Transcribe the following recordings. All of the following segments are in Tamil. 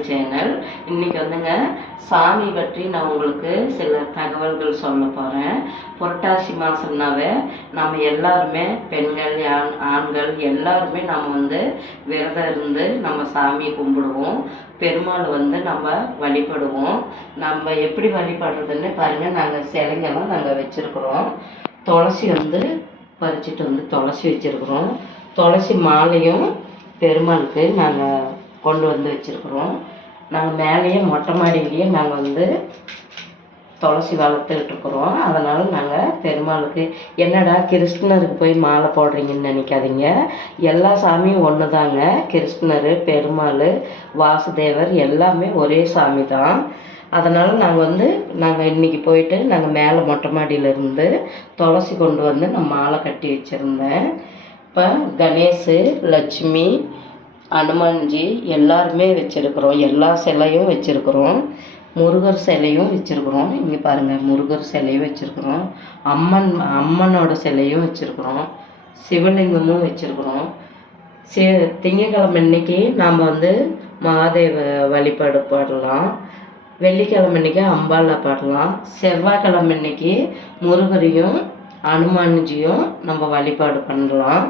சமையல் சேனல் இன்றைக்கி வந்துங்க சாமி பற்றி நான் உங்களுக்கு சில தகவல்கள் சொல்ல போகிறேன் புரட்டாசி மாதம்னாவே நம்ம எல்லாருமே பெண்கள் ஆண் ஆண்கள் எல்லாருமே நம்ம வந்து விரதம் இருந்து நம்ம சாமியை கும்பிடுவோம். பெருமாள் வந்து நம்ம வழிபடுவோம். நம்ம எப்படி வழிபடுறதுன்னு பாருங்கள் நாங்கள் சிலைங்கெல்லாம் நாங்கள் வச்சுருக்குறோம். துளசி வந்து பறிச்சிட்டு வந்து துளசி வச்சுருக்குறோம். துளசி மாலையும் பெருமாளுக்கு நாங்கள் கொண்டு வந்து வச்சுருக்குறோம். நாங்கள் மேலேயே மொட்டை மாடியிலேயே நாங்கள் வந்து துளசி வளர்த்துக்கிட்டு இருக்கிறோம். அதனால் நாங்கள் பெருமாளுக்கு என்னடா கிருஷ்ணருக்கு போய் மாலை போடுறீங்கன்னு நினைக்காதீங்க. எல்லா சாமியும் ஒன்று தாங்க கிருஷ்ணர் பெருமாள் வாசுதேவர் எல்லாமே ஒரே சாமி தான் அதனால் நாங்கள் வந்து நாங்கள் இன்றைக்கி போயிட்டு நாங்கள் மேலே மொட்டை மாடியிலேருந்து துளசி கொண்டு வந்து நான் மாலை கட்டி வச்சுருந்தேன். இப்போ கணேஷ் லட்சுமி அனுமான்ஜி எல்லாருமே வச்சுருக்குறோம். எல்லா சிலையும் வச்சுருக்குறோம். முருகர் சிலையும் வச்சுருக்குறோம். இங்கே பாருங்கள் முருகர் சிலையும் வச்சுருக்குறோம். அம்மன் அம்மனோட சிலையும் வச்சுருக்குறோம். சிவலிங்கமும் வச்சுருக்குறோம். சி திங்கக்கிழமை இன்னைக்கு நாம் வந்து மகாதேவ வழிபாடு பாடலாம். வெள்ளிக்கிழமை இன்னைக்கு அம்பாளை பாடலாம். செவ்வாய்க்கிழமை அன்னைக்கு முருகரையும் அனுமான்ஜியும் நம்ம வழிபாடு பண்ணலாம்.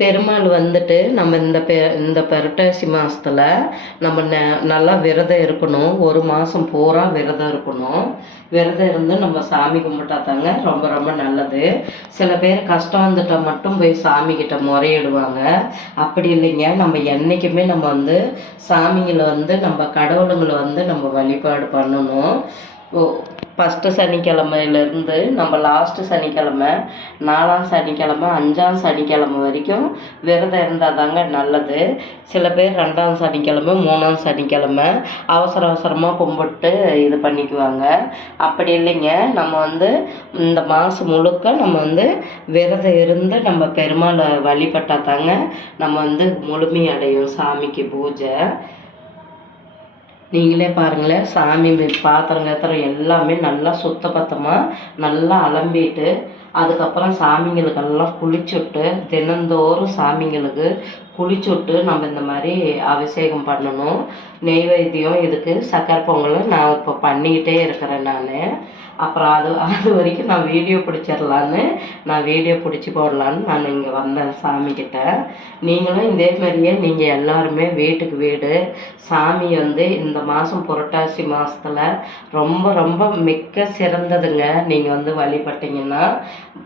பெருமாள் வந்துட்டு நம்ம இந்த பெ இந்த புரட்டாசி மாதத்தில் நம்ம ந நல்லா விரதம் இருக்கணும். ஒரு மாதம் பூரா விரதம் இருக்கணும். விரதம் இருந்து நம்ம சாமி கும்பிட்டா தாங்க ரொம்ப ரொம்ப நல்லது. சில பேர் கஷ்டம் வந்துட்டால் மட்டும் போய் சாமிக்கிட்ட முறையிடுவாங்க. அப்படி இல்லைங்க. நம்ம என்றைக்குமே நம்ம வந்து சாமிங்களை வந்து நம்ம கடவுளுங்களை வந்து நம்ம வழிபாடு பண்ணணும். ஃபஸ்ட்டு சனிக்கிழமையிலேருந்து நம்ம லாஸ்ட்டு சனிக்கிழமை நாலாம் சனிக்கிழமை அஞ்சாம் சனிக்கிழமை வரைக்கும் விரதம் இருந்தால் தாங்க நல்லது. சில பேர் ரெண்டாம் சனிக்கிழமை மூணாம் சனிக்கிழமை அவசர அவசரமாக கும்பிட்டு இது பண்ணிக்குவாங்க. அப்படி இல்லைங்க நம்ம வந்து இந்த மாதம் முழுக்க நம்ம வந்து விரதம் இருந்து நம்ம பெருமாளை வழிபட்டால் தாங்க நம்ம வந்து முழுமையடையும் சாமிக்கு பூஜை. நீங்களே பாருங்களேன் சாமி பாத்திரம் கத்திரம் எல்லாமே நல்லா சுத்த பத்தமாக நல்லா அலம்பிட்டு அதுக்கப்புறம் சாமிங்களுக்கெல்லாம் குளிச்சுட்டு தினந்தோறும் சாமிங்களுக்கு குளிச்சுட்டு நம்ம இந்த மாதிரி அபிஷேகம் பண்ணணும். நெய்வேத்தியம் இதுக்கு சக்கரை பொங்கல் நான் இப்போ பண்ணிக்கிட்டே இருக்கிறேன் நான். அப்புறம் அது அது வரைக்கும் நான் வீடியோ பிடிச்சிடலான்னு நான் வீடியோ பிடிச்சி போடலான்னு நான் இங்கே வந்தேன் சாமிக்கிட்ட நீங்களும் இதே மாதிரியே நீங்கள் எல்லாருமே வீட்டுக்கு வீடு சாமி வந்து இந்த மாதம் புரட்டாசி மாதத்தில் ரொம்ப ரொம்ப மிக்க சிறந்ததுங்க. நீங்கள் வந்து வழிபட்டிங்கன்னா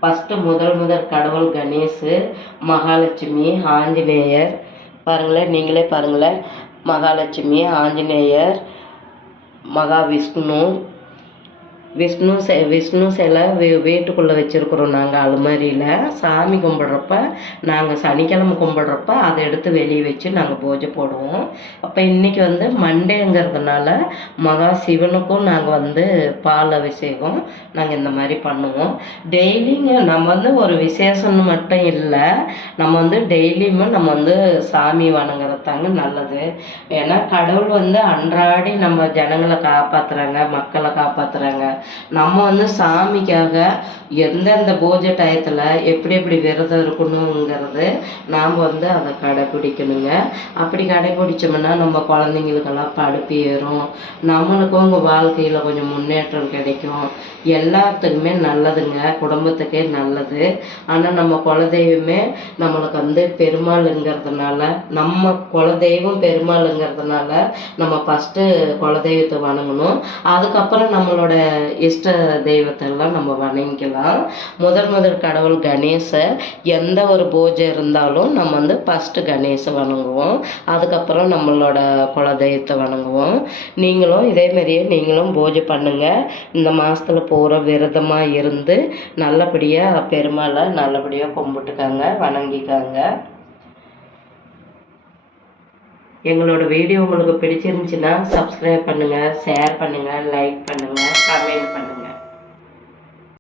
ஃபஸ்ட்டு முதல் முதல் கடவுள் கணேஷு மகாலட்சுமி ஆஞ்சநேயர் பாருங்களேன் நீங்களே பாருங்களேன். மகாலட்சுமி ஆஞ்சநேயர் மகாவிஷ்ணு விஷ்ணு செ விஷ்ணு சிலை வீ வீட்டுக்குள்ளே வச்சுருக்குறோம் நாங்கள் அலுமாரியில் சாமி கும்பிட்றப்ப நாங்கள் சனிக்கிழமை கும்பிட்றப்ப அதை எடுத்து வெளியே வச்சு நாங்கள் பூஜை போடுவோம். அப்போ இன்றைக்கி வந்து மண்டேங்கிறதுனால மகா சிவனுக்கும் நாங்கள் வந்து பால் அபிஷேகம் நாங்கள் இந்த மாதிரி பண்ணுவோம். டெய்லிங்க நம்ம வந்து ஒரு விசேஷம்னு மட்டும் இல்லை நம்ம வந்து டெய்லியுமே நம்ம வந்து சாமி வணங்குறதாங்க நல்லது. ஏன்னா கடவுள் வந்து அன்றாடி நம்ம ஜனங்களை காப்பாற்றுறாங்க மக்களை காப்பாற்றுறாங்க நம்ம வந்து சாமிக்காக எந்தெந்த பூஜை டயத்தில் எப்படி எப்படி விரதம் இருக்கணுங்கிறது நாம் வந்து அதை கடைப்பிடிக்கணுங்க அப்படி கடைப்பிடிச்சோம்னா நம்ம குழந்தைங்களுக்கெல்லாம் படிப்பு ஏறும். நம்மளுக்கும் உங்கள் வாழ்க்கையில் கொஞ்சம் முன்னேற்றம் கிடைக்கும். எல்லாத்துக்குமே நல்லதுங்க. குடும்பத்துக்கே நல்லது. ஆனால் நம்ம குலதெய்வமே நம்மளுக்கு வந்து பெருமாளுங்கிறதுனால நம்ம குலதெய்வம் பெருமாளுங்கிறதுனால நம்ம ஃபஸ்ட்டு குலதெய்வத்தை வணங்கணும். அதுக்கப்புறம் நம்மளோட இஷ்ட தெய்வத்தை எல்லாம் நம்ம வணங்கிக்கலாம். முதல் முதல் கடவுள் கணேசை எந்த ஒரு பூஜை இருந்தாலும் நம்ம வந்து ஃபஸ்ட்டு கணேசை வணங்குவோம். அதுக்கப்புறம் நம்மளோட குலதெய்வத்தை வணங்குவோம். நீங்களும் இதே மாதிரியே நீங்களும் பூஜை பண்ணுங்கள் இந்த மாதத்துல பூரா விரதமாக இருந்து நல்லபடியாக பெருமாளை நல்லபடியாக கும்பிட்டுக்காங்க வணங்கிக்காங்க. எங்களோட வீடியோ உங்களுக்கு பிடிச்சிருந்துச்சுன்னா சப்ஸ்கிரைப் பண்ணுங்கள் ஷேர் பண்ணுங்கள் லைக் பண்ணுங்கள் கமெண்ட் பண்ணுங்கள்